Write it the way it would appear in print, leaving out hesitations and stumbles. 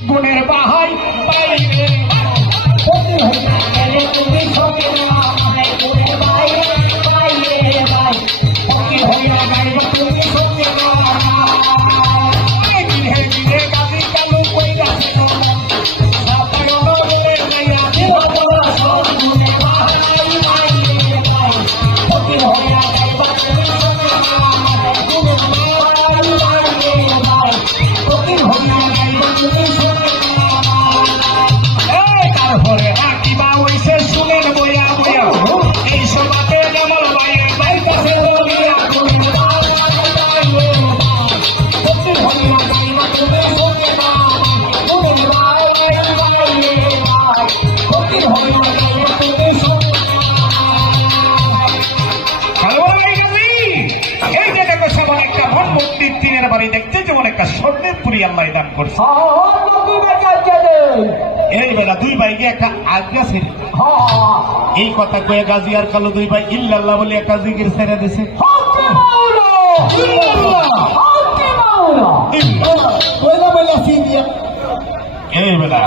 গুণের বাহাই বাইরে তুমি হইয়া গেলে তুমি সঙ্গে নাই গুণের বাহাই বাইরে নাই তুমি হইয়া গেলে তুমি সঙ্গে নাই দিনে দিনে গাদি চালু কইরা দেখতে যেমন একটা স্বর্ণের পুরী আল্লাহ দান করছে এই বেলা দুই ভাইকে একটা আজ্ঞা ছেড়ে এই কথা কয়ে গাজী আর কালো দুই ভাই ইল্লাল্লাহ বলে একটা জিকির ছেড়ে দিছে এই বেলা